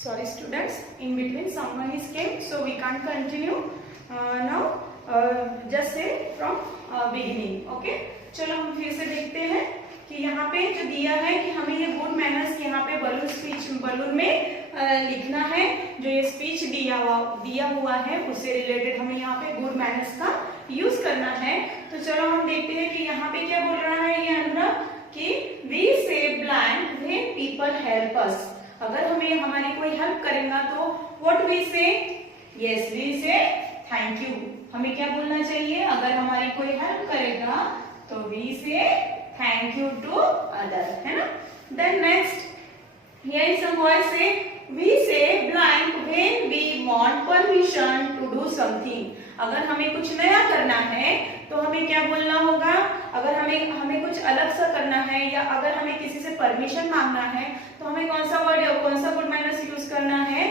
Sorry students, in between someone is came, so we can't continue now. Just say from beginning. Okay, चलो हम फिर से देखते हैं कि यहाँ पे जो दिया है कि हमें ये गुड मैनर्स यहाँ पे बलून स्पीच बलून में लिखना है। जो ये स्पीच दिया हुआ है उससे रिलेटेड हमें यहाँ पे गुड मैनर्स का यूज करना है। तो चलो हम देखते हैं कि यहाँ पे क्या बोल रहा है ये अनुराग कि we say blank when people help us. अगर हमें हमारी कोई हेल्प करेगा तो व्हाट वी से, यस वी से थैंक यू। हमें क्या बोलना चाहिए, अगर हमारी कोई हेल्प करेगा तो वी से थैंक यू टू अदर, है ना। Then next here is some boys say we say blank when we want permission to do something. अगर हमें कुछ नया करना है तो हमें क्या बोलना होगा, अगर हमें कुछ अलग सा करना है या अगर हमें किसी से परमिशन मांगना है तो हमें कौन सा वर्ड या कौन सा गुड मैनर्स यूज करना है,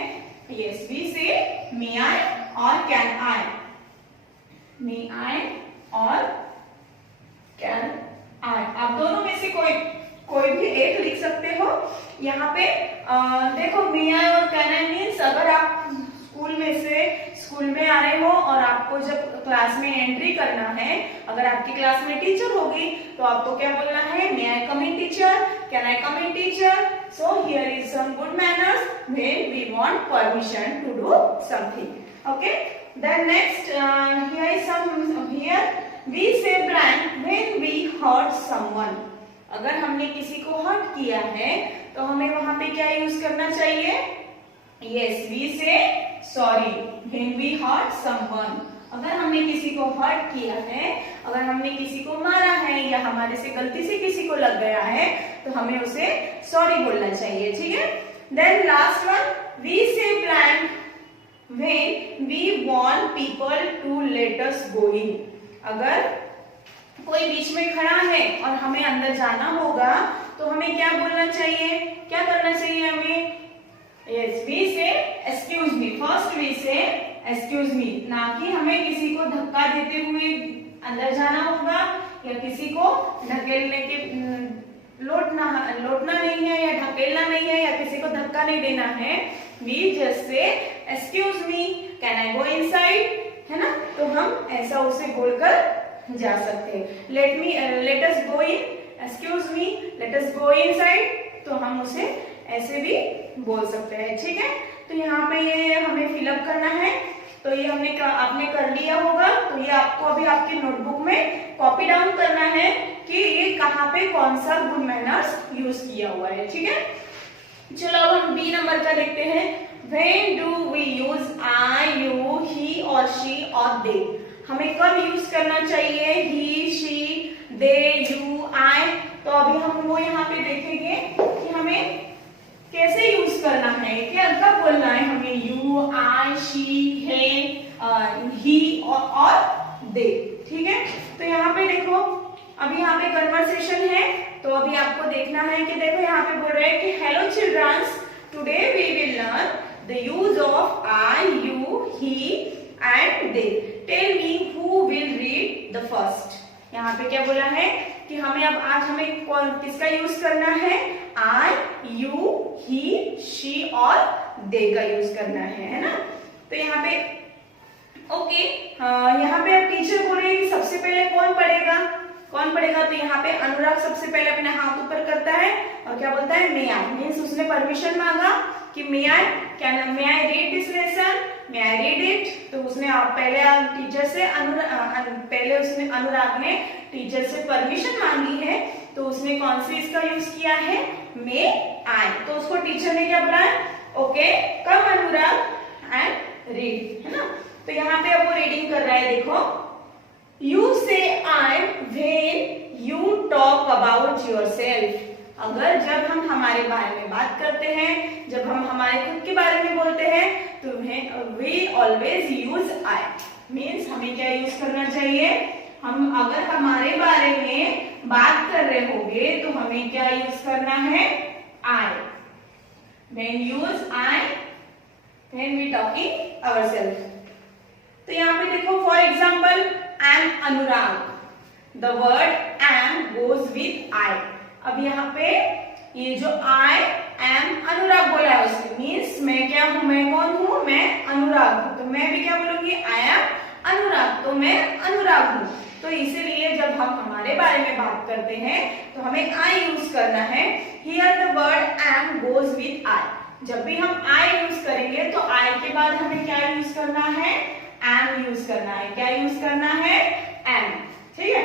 यस वी से मे आई और कैन आई, मे आई और कैन आई। आप दोनों में से कोई भी एक लिख सकते हो। यहाँ पे देखो मे आई और कैन आई मीन्स अगर आप स्कूल में आ रहे हो और आपको जब क्लास में एंट्री करना है, अगर आपकी क्लास में टीचर होगी तो आपको क्या बोलना है, may I come in teacher, can I come in teacher. So here is some good manners when we want permission to do something. Okay, then next here is some here we say blank when we hurt someone. अगर हमने किसी को hurt किया है तो हमें वहां पे क्या यूज करना चाहिए, yes we say sorry when we hurt someone. अगर हमने किसी को हर्ट किया है, अगर हमने किसी को मारा है या हमारे से गलती से किसी को लग गया है तो हमें उसे सॉरी बोलना चाहिए, ठीक है। Then last one we say blank when we want people to let us go in. अगर कोई बीच में खड़ा है और हमें अंदर जाना होगा तो हमें क्या बोलना चाहिए, क्या करना चाहिए हमें, यस वी से एक्सक्यूज मी। फर्स्ट वी से एक्सक्यूज मी, ना कि हमें किसी को धक्का देते हुए अंदर जाना होगा या किसी को ढकेलने के लौटना नहीं है या ढकेलना नहीं है या किसी को धक्का नहीं देना है। We just say excuse me, can I go inside, है ना। तो हम ऐसा उसे बोलकर जा सकते हैं। Let us go in, excuse me, let us go inside, तो हम उसे ऐसे भी बोल सकते हैं, ठीक है। तो यहाँ पे ये हमें फिलअप करना है, तो ये आपने कर लिया होगा। तो ये आपको अभी आपकी नोटबुक में कॉपी डाउन करना है कि ये कहाँ पे कौन सा गुड मैनर्स यूज किया हुआ है, ठीक है। चलो अब हम बी नंबर का देखते हैं। When do we use I, you, he और शी और दे। हमें कब यूज करना चाहिए ही, शी, दे, यू, आई। तो अभी हम वो यहाँ पे देखेंगे कि हमें कैसे यूज करना है, क्या कब बोलना है हमें यू, आई, शी, है, ही और दे, ठीक है। तो यहाँ पे देखो अभी यहाँ पे कन्वर्सेशन है, तो अभी आपको देखना है कि देखो यहाँ पे बोल रहे हैं कि hello childrens, today we will learn the use of I, you, he and they. Tell me who will read the first. यहाँ पे क्या बोला है कि आज हमें किसका यूज करना है, आई, यू, ही, शी और दे का यूज करना है ना। तो यहाँ पे ओके, यहाँ पे अब टीचर बोल रहे हैं कि सबसे पहले कौन पढ़ेगा। तो यहाँ पे अनुराग सबसे पहले अपने हाथ ऊपर करता है और क्या बोलता है, मे आई। मीन्स उसने परमिशन मांगा कि may I read this lesson, may I read it. तो उसने पहले अनुराग ने टीचर से परमिशन मांगी है, तो उसने कौन सी इसका यूज किया है, मे आई। तो उसको टीचर ने क्या बोला, okay come Anurag and read, है ना। तो यहाँ पे अब वो रीडिंग कर रहा है, देखो यू से I when you talk about yourself. अगर जब हम हमारे बारे में बात करते हैं, जब हम हमारे खुद के बारे में बोलते हैं तो we always use I. Means हमें क्या यूज करना चाहिए, हम अगर हमारे बारे में बात कर रहे होंगे तो हमें क्या यूज करना है, I. When use I when we talking ourselves. तो यहाँ पे देखो for example I am Anurag, the word am goes with I. अब यहाँ पे ये जो आई एम अनुराग बोला है उसके मीन्स मैं क्या हूँ, मैं कौन हूँ, मैं अनुराग हूँ। तो मैं भी क्या बोलूंगी, आई एम अनुराग, तो मैं अनुराग हूँ। तो इसीलिए जब हम हमारे बारे में बात करते हैं तो हमें आई यूज करना है। Here the word am goes with I. जब भी हम आई यूज करेंगे तो आई के बाद हमें क्या यूज करना है, एम यूज करना है। क्या यूज करना है, एम, ठीक है।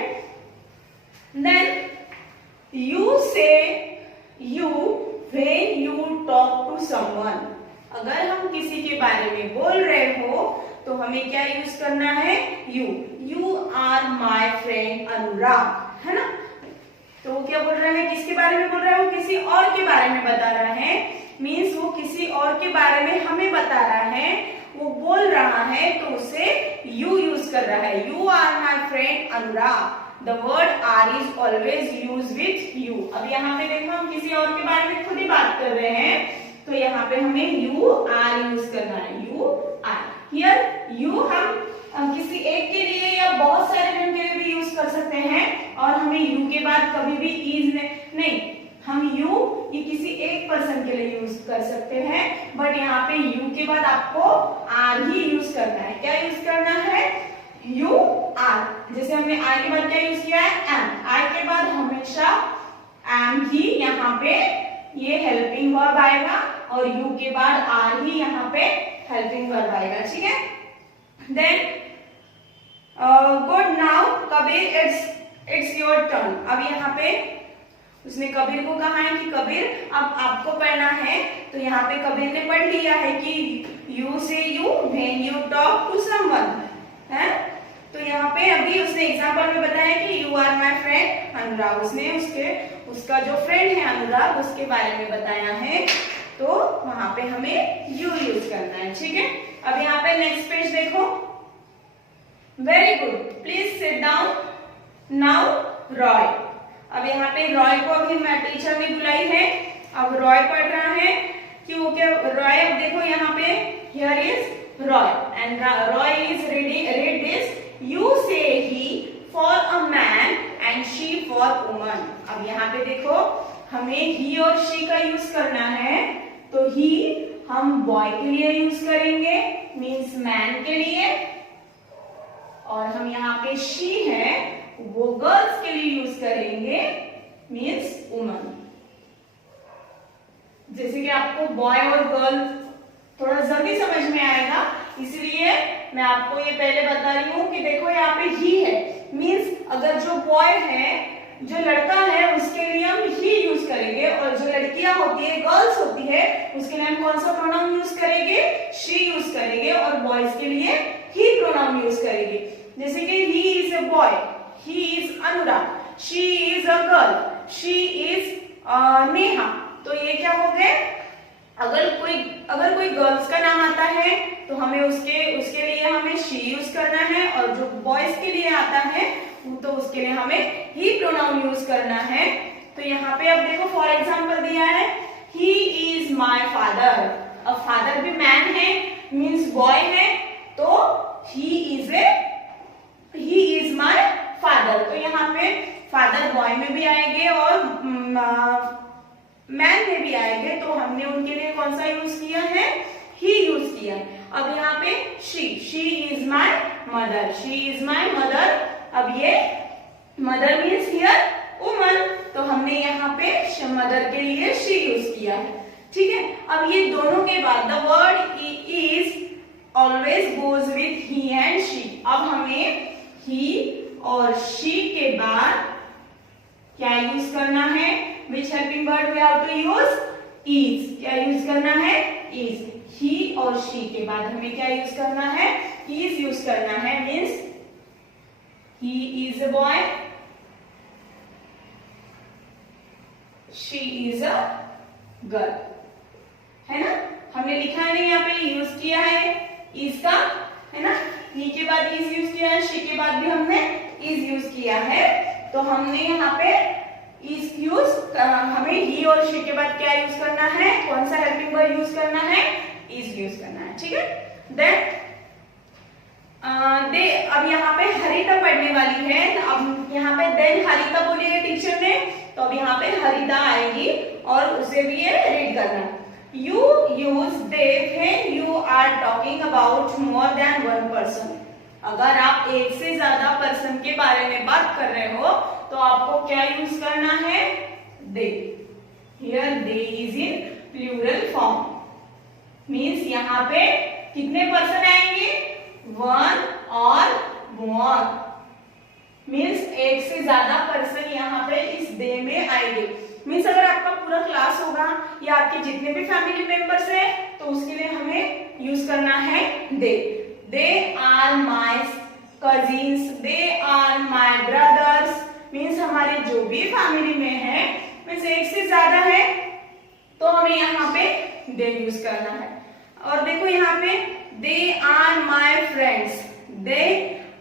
Then you say you when you talk to someone. अगर हम किसी के बारे में बोल रहे हो तो हमें क्या यूज करना है, you. You are my friend Anurag, है ना। तो वो क्या बोल रहा है, किसके बारे में बोल रहा है, वो किसी और के बारे में बता रहा है। मीन्स वो किसी और के बारे में हमें बता रहा है, वो बोल रहा है तो उसे यू यूज कर रहा है। You are my friend Anurag. The word are is always use with you. अब यहाँ पे देखो हम किसी और के बारे में खुद ही बात कर रहे हैं तो यहाँ पे हमें यू आर यूज करना है, यू आर। हियर यू हम किसी एक के लिए या बहुत सारे जन के लिए भी यूज कर सकते हैं और हमें यू के बाद कभी भी इज नहीं, हम यू ये किसी एक पर्सन के लिए यूज कर सकते हैं, बट यहाँ पे यू के बाद आपको आर ही यूज करना है। क्या यूज करना है, यू आर। जैसे हमने आई के बाद क्या यूज किया है, एम। आई के बाद हमेशा एम ही यहाँ पे ये हेल्पिंग वर्ब आएगा और यू के बाद आर ही यहाँ पे हेल्पिंग वर्ब आएगा, ठीक है। Then good, now Kabir it's your turn. अब यहाँ पे उसने कबीर को कहा है कि कबीर अब आपको पढ़ना है। तो यहाँ पे कबीर ने पढ़ लिया है कि you say you when you talk to someone, है। तो यहाँ पे अभी उसने एग्जाम्पल में बताया कि यू आर माई फ्रेंड अनुराग। उसने उसका जो फ्रेंड है अनुराग उसके बारे में बताया है, तो वहां पे हमें यू यूज करना है, ठीक है। अब यहाँ पे नेक्स्ट पेज देखो। Very good, please sit down now Roy. अब यहाँ पे रॉय को अभी मैं टीचर ने बुलाई है। अब रॉय पढ़ रहा है कि वो क्या, रॉय अब देखो यहाँ पे here is Roy and Roy is read this, you say he for a man and she for woman. अब यहाँ पे देखो हमें ही और शी का यूज करना है। तो ही हम बॉय के लिए यूज करेंगे, मीन्स मैन के लिए, और हम यहाँ पे शी है वो गर्ल्स के लिए यूज करेंगे, मीन्स वुमन। जैसे कि आपको बॉय और गर्ल थोड़ा जल्दी समझ में आएगा, इसलिए मैं आपको ये पहले बता रही हूँ कि देखो यहाँ पे ही है, मीन्स अगर जो बॉय है, जो लड़का है, उसके लिए हम ही यूज करेंगे, और जो लड़कियां होती है, गर्ल्स होती है, उसके लिए हम कौन सा प्रोनाउन यूज करेंगे, शी यूज करेंगे, और बॉयज के लिए ही प्रोनाउन यूज करेंगे। जैसे कि he is a boy, he is Anurag, she is a girl, she is Neha. तो ये क्या हो गए, अगर कोई गर्ल्स का नाम आता है तो हमें उसके लिए हमें शी यूज करना है, और जो बॉयज के लिए आता है तो उसके लिए हमें ही प्रोनाउन यूज करना है। तो यहाँ पे अब देखो फॉर एग्जांपल दिया है, ही इज माय फादर। अब फादर भी मैन है, मीन्स बॉय है, तो ही इज माय फादर। तो यहाँ पे फादर बॉय में भी आएंगे और मैन में भी आएंगे, तो हमने उनके लिए कौन सा यूज किया है, ही यूज किया है। अब यहाँ पे she is my mother, she is my mother. अब ये मदर मीन्स हियर वुमन, तो हमने यहाँ पे मदर के लिए शी यूज किया है, ठीक है। अब ये दोनों के बाद the word is always goes with he and she. अब हमें ही और शी के बाद क्या यूज करना है, which helping word we have to use, is. क्या यूज करना है, इज। ही और शी के बाद हमें क्या यूज करना है, इज यूज करना है, means he is a boy, she is a girl, है ना। हमने लिखा है नहीं, यहाँ पे यूज किया है is का, है ना। he के बाद is यूज किया है, she के बाद भी हमने is यूज किया है। तो हमने यहाँ पे is यूज, हमें he और she के बाद क्या यूज करना है, कौन सा हेल्पिंग वर्ड यूज करना है, is यूज करना है, ठीक है। देन अब यहाँ पे हरिता पढ़ने वाली है। अब यहाँ पे देन हरिता बोली है टीचर ने, तो अब यहाँ पे हरिता आएगी और उसे भी ये रीड करना। You use they when you are talking about more than one person. अगर आप एक से ज्यादा पर्सन के बारे में बात कर रहे हो तो आपको क्या यूज करना है? they. Here they is in plural form. Means यहाँ पे कितने पर्सन आएंगे? one और more. मीन्स एक से ज्यादा पर्सन यहाँ पे इस दे में आएंगे. मीन्स अगर आपका पूरा क्लास होगा या आपके जितने भी फैमिली मेंबर्स हैं तो उसके लिए हमें यूज करना है they. They are my cousins, they are my brothers. Means हमारे जो भी फैमिली में है, मीन्स एक से ज्यादा है तो हमें यहाँ पे दे यूज करना है. और देखो यहाँ पे they are my friends. They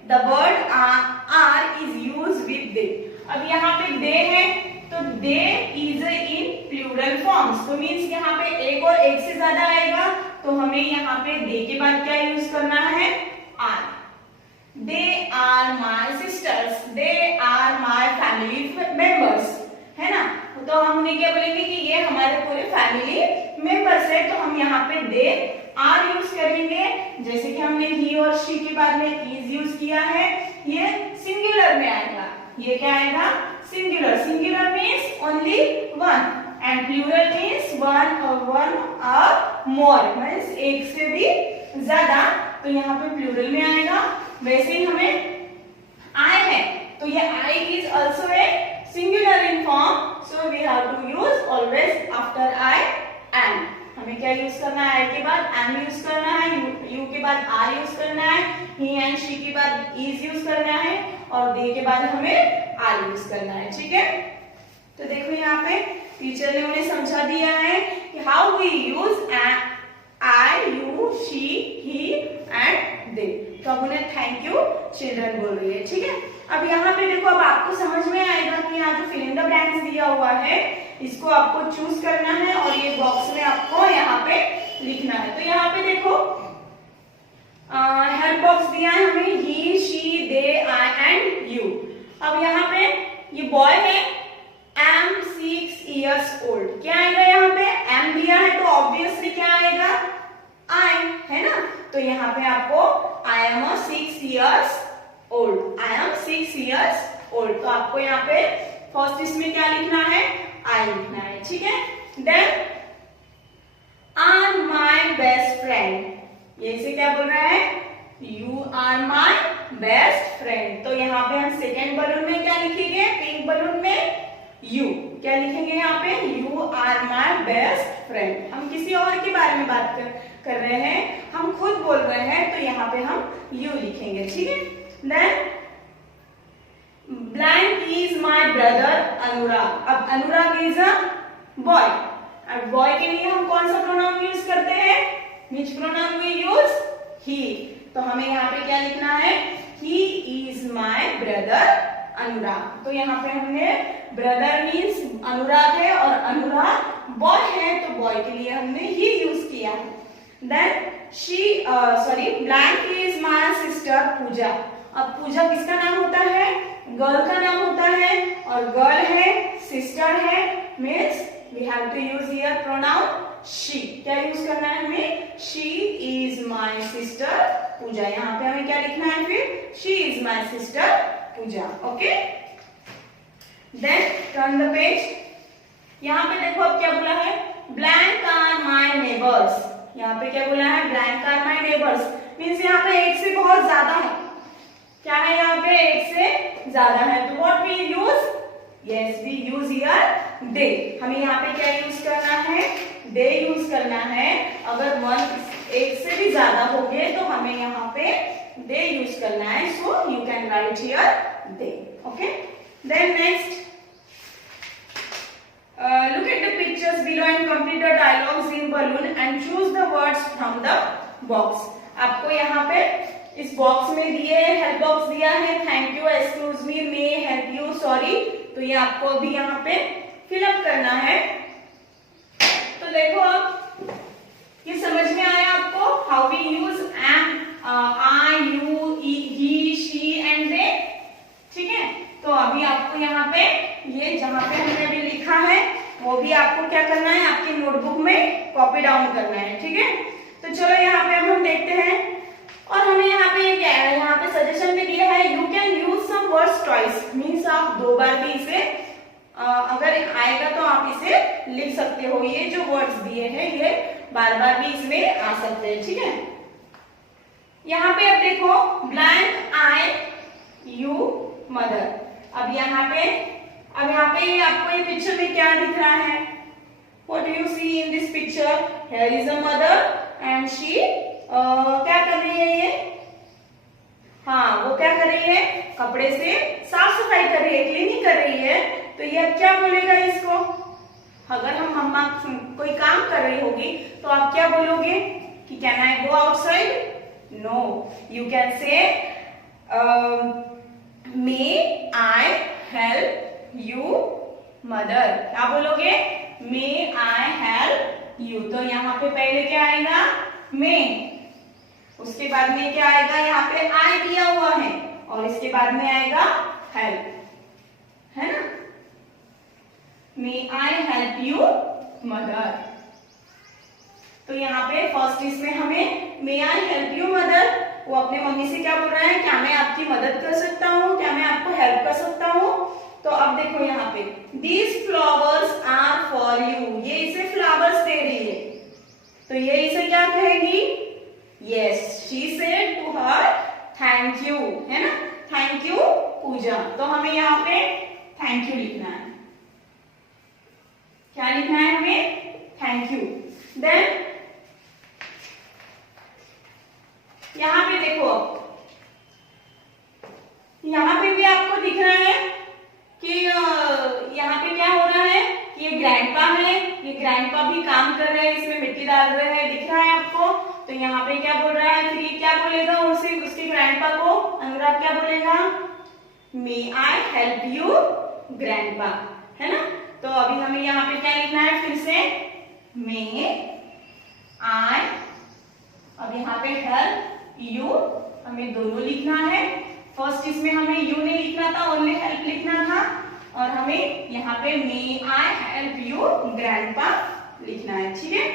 the word are is use with they. अब यहाँ पे दे है तो they is in plural forms. तो मीन्स यहाँ पे एक और एक से ज्यादा आएगा तो हमें यहाँ पे दे के बाद क्या यूज करना है? Are. They are my sisters, they are my family members, है ना. तो हम उन्हें क्या बोलेंगे कि ये हमारे पूरे फैमिली मेंबर्स है. तो हम यहाँ पे दे आर यूज करेंगे. जैसे कि हमने ही और शी के बाद में इज यूज किया है, ये सिंगुलर में आएगा. ये क्या आएगा? Singular. Singular means only one and plural means one और मोर, मीन्स एक से भी ज्यादा. तो यहाँ पे प्लूरल में आएगा. वैसे ही हमें आई है तो ये I is also a singular in form. So we have to use always after I am. हमें क्या यूज करना है? आई के बाद एम यूज करना है, यू के बाद आर यूज करना है, ही एंड शी के बाद इज यूज करना है और दे के बाद हमें आर यूज करना है. ठीक है. तो देखो यहाँ पे टीचर ने उन्हें समझा दिया है कि how we use I, you, she, he and they. तो अब उन्हें थैंक यू चिल्ड्रन बोल रही है. ठीक है. अब यहाँ पे देखो, अब आपको समझ में आएगा कि यहाँ जो फिल इन द ब्लैंक्स दिया हुआ है इसको आपको चूज करना है और ये बॉक्स में आपको यहाँ पे लिखना है. तो यहाँ पे देखो हेल्प बॉक्स दिया है हमें, he, she, they, I and you. अब यहाँ पे ये बॉय है, एम 6 years old. क्या आएगा यहाँ पे? एम दिया है तो ऑब्वियसली क्या आएगा? आई, है ना. तो यहाँ पे आपको I am 6 years old. I am 6 years old. तो आपको यहाँ पे फर्स्ट इसमें क्या लिखना है? आई लिखना है. ठीक है. Then are my best friend. ये से क्या बोल रहा है? You are my best friend. तो यहाँ पे हम सेकेंड बलून में क्या लिखेंगे? पिंक बलून में यू. क्या लिखेंगे यहाँ पे? You are my best friend. हम किसी और के बारे में बात कर रहे हैं, हम खुद बोल रहे हैं तो यहाँ पे हम यू लिखेंगे. ठीक है. Then blank is my brother Anurag. अब अनुराग इज अ बॉय. अब बॉय के लिए हम कौन सा प्रोनाउन यूज करते हैं? Which pronoun we use? He. तो हमें यहाँ पे क्या लिखना है? He is my brother Anurag. तो यहाँ पे हमने ब्रदर मीन्स अनुराग है और अनुराग बॉय है तो बॉय के लिए हमने ही यूज किया है. Then blank is my sister Pooja. अब पूजा किसका नाम होता है? गर्ल का नाम होता है और गर्ल है, सिस्टर है, means we have to use here pronoun she. क्या यूज करना है हमें? She is my sister Pooja. यहाँ पे हमें क्या लिखना है फिर? She is my sister Pooja. Okay. Then turn the page. यहाँ पे देखो अब क्या बोला है? Blank are my neighbours. यहाँ पे क्या बोला है? Blank are my neighbours. Means यहाँ पे एक से बहुत ज्यादा है. क्या है यहाँ पे? एक से ज्यादा है. तो what we use? Yes, we use here they. हमें यहाँ पे क्या यूज करना है? दे यूज करना है. अगर एक से भी ज्यादा हो गए तो हमें यहाँ पे दे यूज करना है. So you can write here they. Okay. Then next, look at the pictures below and complete the dialogues in balloon and choose the words from the box. आपको यहाँ पे इस बॉक्स में दिए हेल्प बॉक्स दिया है, thank you, excuse me, may, help you, sorry. तो ये आपको अभी यहाँ पे फिलअप करना है. तो देखो अब ये समझ में आया आपको how we use am, I, you, he, she and they. ठीक है. तो अभी आपको यहाँ पे ये जहाँ पे हमने अभी लिखा है वो भी आपको क्या करना है? आपकी नोटबुक में कॉपी डाउन करना है, ठीक है। तो चलो यहाँ पे अब हम देखते हैं, और हमें यहाँ पे क्या है, यहाँ पे सजेशन में दिया है you can use some words twice, means आप 2 बार भी इसे अगर आएगा तो आप इसे लिख सकते हो। ये जो वर्ड्स दिए हैं ये बार बार भी इसमें आ सकते हैं, ठीक है। यहाँ पे अब देखो ब्लैंक आई यू मदर। अब यहाँ पे आपको ये पिक्चर में क्या दिख रहा है? What do you see in this picture? Here is a mother and she क्या कर रही है ये? हाँ, वो क्या कर रही है? कपड़े से साफ सफाई कर रही है, क्लीनिंग कर रही है। तो ये अब क्या बोलेगा इसको? अगर हम मम्मा कोई काम कर रही होगी तो आप क्या बोलोगे कि can I go outside? No, you can say may I help you mother. क्या बोलोगे? May I help you. तो यहाँ पे पहले क्या आएगा? मे, उसके बाद में क्या आएगा? यहाँ पे आई दिया हुआ है और इसके बाद में आएगा हेल्प, है ना। मे आई हेल्प यू मदर। तो यहाँ पे फर्स्ट इसमें हमें मे आई हेल्प यू मदर, वो अपने मम्मी से क्या बोल रहा है? क्या मैं आपकी मदद कर सकता हूँ? क्या मैं आपको हेल्प कर सकता हूँ? तो अब देखो यहाँ पे these flowers are for you, ये इसे फ्लावर्स दे रही है, तो ये इसे क्या कहेगी? Yes, she said to her thank you, है ना। Thank you Pooja. तो हमें यहाँ पे थैंक यू लिखना है। क्या लिखना है हमें? Thank you. देन यहाँ पे देखो, यहाँ पे भी आपको दिख रहा है कि यहाँ पे क्या हो रहा है कि ये ग्रैंडपा है, ये ग्रैंडपा भी काम कर रहे हैं, इसमें मिट्टी डाल रहे हैं, दिख रहा है आपको। तो यहाँ पे क्या बोल रहा है? फिर ये क्या बोलेगा उसे, उसके ग्रैंडपा को? अनुराग क्या बोलेगा? मे आई हेल्प यू ग्रैंडपा, है ना। तो अभी हमें यहाँ पे क्या लिखना है? फिर से मे आई, अब यहाँ पे हेल्प यू हमें दोनों लिखना है। फर्स्ट इसमें हमें यू नहीं लिखना था, ओनली हेल्प लिखना था, और हमें यहाँ पे मे आई हेल्प यू ग्रैंडपा लिखना है, ठीक है।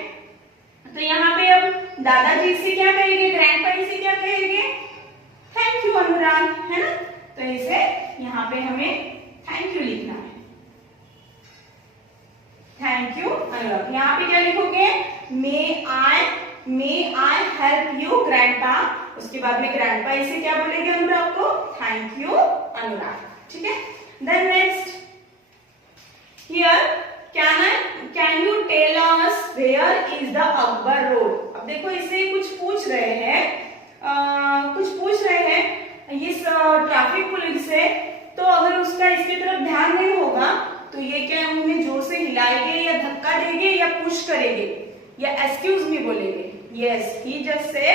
तो यहाँ पे अब दादाजी इसे क्या कहेंगे? ग्रैंडपा इसे क्या कहेंगे? थैंक यू अनुराग, है ना। तो इसे यहाँ पे हमें थैंक यू लिखना है। थैंक यू अनुराग। यहाँ पे क्या लिखोगे? मे आई हेल्प यू ग्रैंडपा, उसके बाद में ग्रैंडपा इसे क्या बोलेंगे अनुराग को? थैंक यू अनुराग, ठीक है। Then next here can you tell us where is the Akbar road. अब देखो इसे कुछ पूछ रहे हैं, ये ट्रैफिक पुलिस से। तो अगर उसका इसकी तरफ ध्यान नहीं होगा तो ये क्या उन्हें जोर से हिलाएंगे या धक्का देंगे या पुश करेंगे या एक्सक्यूज मी बोलेंगे। Yes, he just say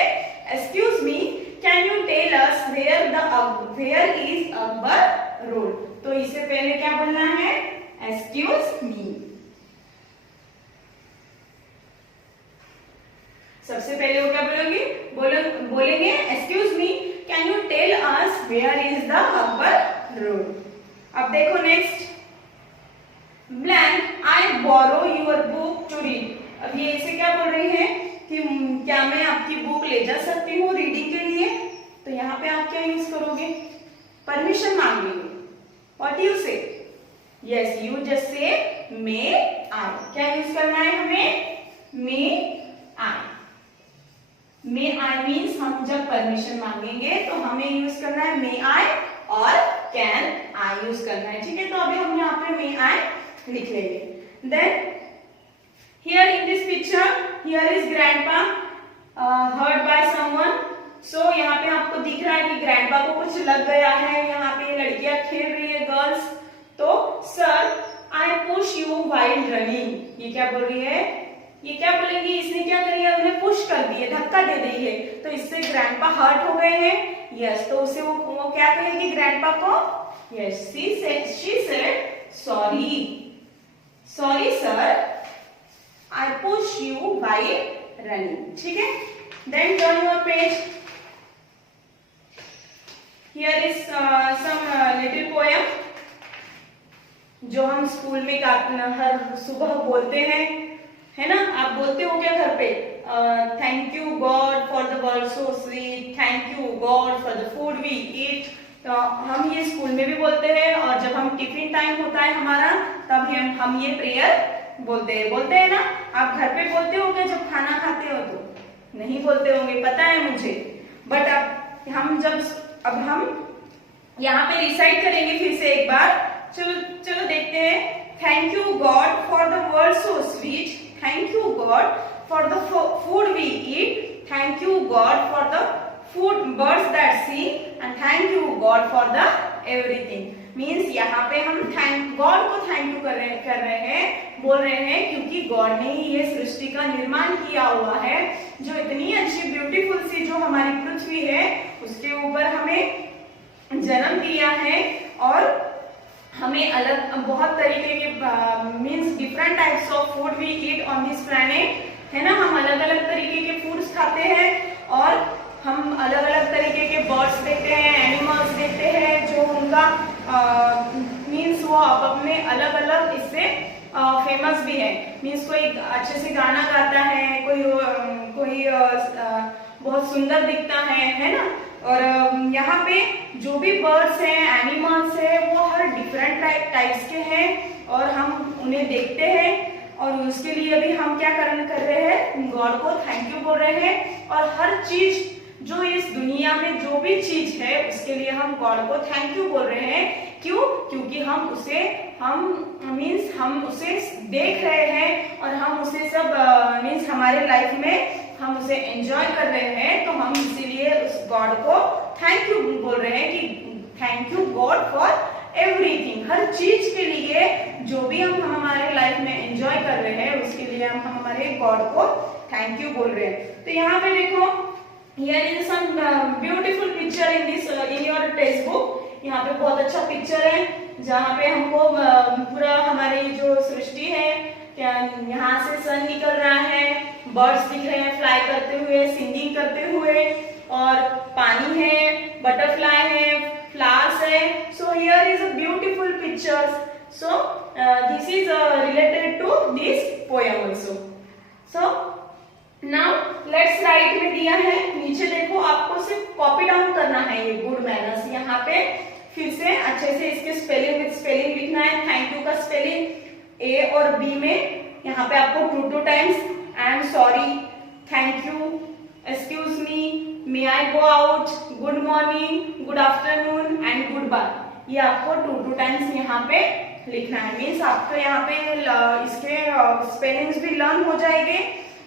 excuse me, can you tell us where is Akbar road. तो इसे पहले क्या बोलना है? Excuse me. सबसे पहले वो क्या बोलेंगे excuse me, can you tell us where is the Akbar road. अब देखो next, blank I borrow your book to read. अब ये इसे क्या बोल रही है कि क्या मैं आपकी बुक ले जा सकती हूँ रीडिंग के लिए। तो यहाँ पे आप क्या यूज करोगे? परमिशन मांगेंगे। व्हाट यू से? Yes, you just say may आई। क्या यूज करना है हमें? मे आई। मे आई मीन्स हम जब परमिशन मांगेंगे तो हमें यूज करना है मे आई और कैन आई यूज करना है, ठीक है। तो अभी हम यहाँ पे मे आई लिख लेंगे। Then here in this picture, here is grandpa hurt by someone. सो यहाँ पे आपको दिख रहा है कि ग्रैंडपा को कुछ लग गया है। यहाँ पे लड़कियां खेल रही है, गर्ल्स। तो sir I push you while running. ये क्या बोल रही है? ये क्या बोलेंगी? इसने क्या करी है? उन्हें पुश कर दी है, धक्का दे दी है, तो इससे ग्रैंडपा हर्ट हो गए हैं। यस, तो उसे वो क्या कहेगी ग्रैंडपा को? Yes, she said sorry sir, I push you while running, ठीक है। Then turn your page. Here is some little poem जो हम स्कूल में हर सुबह बोलते हैं। है ना। आप बोलते हो क्या घर पे, thank you God for the world so sweet, thank you God for the food we eat. तो हम ये स्कूल में भी बोलते हैं, और जब हम टिफिन टाइम होता है हमारा, तब हम ये प्रेयर बोलते हैं ना। आप घर पे बोलते हो क्या जब खाना खाते हो? तो नहीं बोलते होंगे, पता है मुझे। बट अब हम यहाँ पे रिसाइट करेंगे फिर से एक बार। चलो देखते हैं। Thank you God for the world so sweet, thank you God for the food we eat, thank you God for the food birds that see, and thank you God for the everything. Means यहाँ पे हम thank God को thank you कर रहे हैं, बोल रहे हैं, क्योंकि गॉड ने ही ये सृष्टि का निर्माण किया हुआ है। जो इतनी अच्छी ब्यूटीफुल सी जो हमारी पृथ्वी है, उसके ऊपर हमें जन्म दिया है, और हमें अलग बहुत तरीके के means different types of food we eat on this planet, है ना। हम अलग अलग तरीके के फूड्स खाते हैं, और हम अलग अलग तरीके के बर्ड्स देखते हैं, एनिमल्स देखते हैं, जो उनका मीन्स वो अपने अलग अलग इससे फेमस भी है। मीन्स कोई अच्छे से गाना गाता है, कोई बहुत सुंदर दिखता है ना। और यहाँ पे जो भी बर्ड्स हैं, एनिमल्स हैं, वो हर डिफरेंट टाइप्स के हैं, और हम उन्हें देखते हैं, और उसके लिए भी हम क्या कर रहे हैं, गॉड को थैंक यू बोल रहे हैं। और हर चीज जो इस दुनिया में जो भी चीज है, उसके लिए हम गॉड को थैंक यू बोल रहे हैं। क्यों? क्योंकि हम उसे देख रहे हैं, और हम उसे सब मीन्स हमारे लाइफ में हम उसे एंजॉय कर रहे हैं। तो हम इसीलिए उस गॉड को थैंक यू बोल रहे हैं कि thank you God for everything. हर चीज के लिए जो भी हम हमारे लाइफ में एंजॉय कर रहे हैं, उसके लिए हम हमारे गॉड को थैंक यू बोल रहे हैं। तो यहाँ पे देखो, here is some beautiful picture in your text book. यहाँ पे बहुत अच्छा पिक्चर है, जहाँ पे हमको पूरा हमारी जो सृष्टि है, यहाँ से सन निकल रहा है, बर्ड्स दिख रहे हैं फ्लाई करते हुए, सिंगिंग करते हुए, और पानी है, बटरफ्लाई है, फ्लावर्स है। So here is a beautiful pictures. So this is related to this poem also. So now let's write में दिया है, नीचे देखो, आपको सिर्फ कॉपी डाउन करना है ये गुड मैनर्स। यहाँ पे फिर से अच्छे से इसके स्पेलिंग विद स्पेलिंग लिखना है। थैंक यू का स्पेलिंग ए और बी में यहाँ पे आपको 2 times, I am sorry, thank you, excuse me, may I go out, good morning, good afternoon and goodbye, ये आपको 2 टाइम्स यहाँ पे लिखना है। मीन्स आपको यहाँ पे इसके स्पेलिंग्स भी लर्न हो जाएंगे,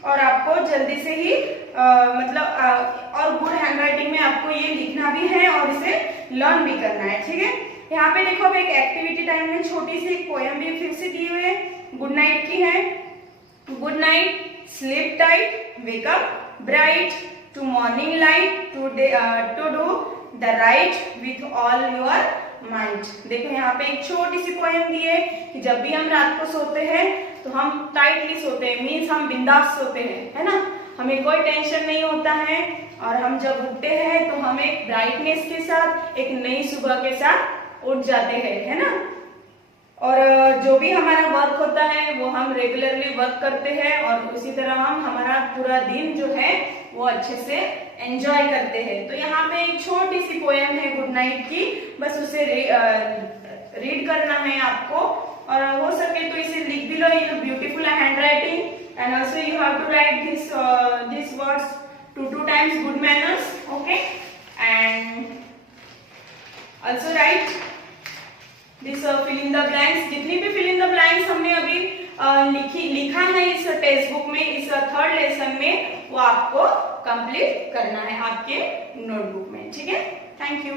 और आपको जल्दी से ही और गुड हैंडराइटिंग में आपको ये लिखना भी है, और इसे लर्न भी करना है, ठीक है। यहाँ पे देखो, अब एक एक्टिविटी टाइम में छोटी सी एक पोएम भी फिर से दी हुई है, गुड नाइट की है। Good night, sleep tight, wake up bright, to morning light, to do the right with all your mind. देखो यहाँ पे एक छोटी सी पोएम दी है कि जब भी हम रात को सोते हैं तो हम टाइटली सोते हैं, मीन्स हम बिंदास सोते हैं, है ना। हमें कोई टेंशन नहीं होता है, और हम जब उठते हैं तो हम एक ब्राइटनेस के साथ, एक नई सुबह के साथ उठ जाते हैं, है ना। और जो भी हमारा वर्क होता है वो हम रेगुलरली वर्क करते हैं, और उसी तरह हम हमारा पूरा दिन जो है वो अच्छे से एंजॉय करते हैं। तो यहाँ पे एक छोटी सी पोएम है गुड नाइट की, बस उसे रीड करना है आपको, और हो सके तो इसे लिख भी लो in beautiful handwriting, and also you have to write this words 2 times, good manners, okay. And also write this fill in the blanks. जितनी भी फिल इन द ब्लैंक्स हमने अभी लिखा है इस टेक्स्ट बुक में, इस 3rd लेसन में, वो आपको कंप्लीट करना है आपके नोटबुक में, ठीक है। Thank you.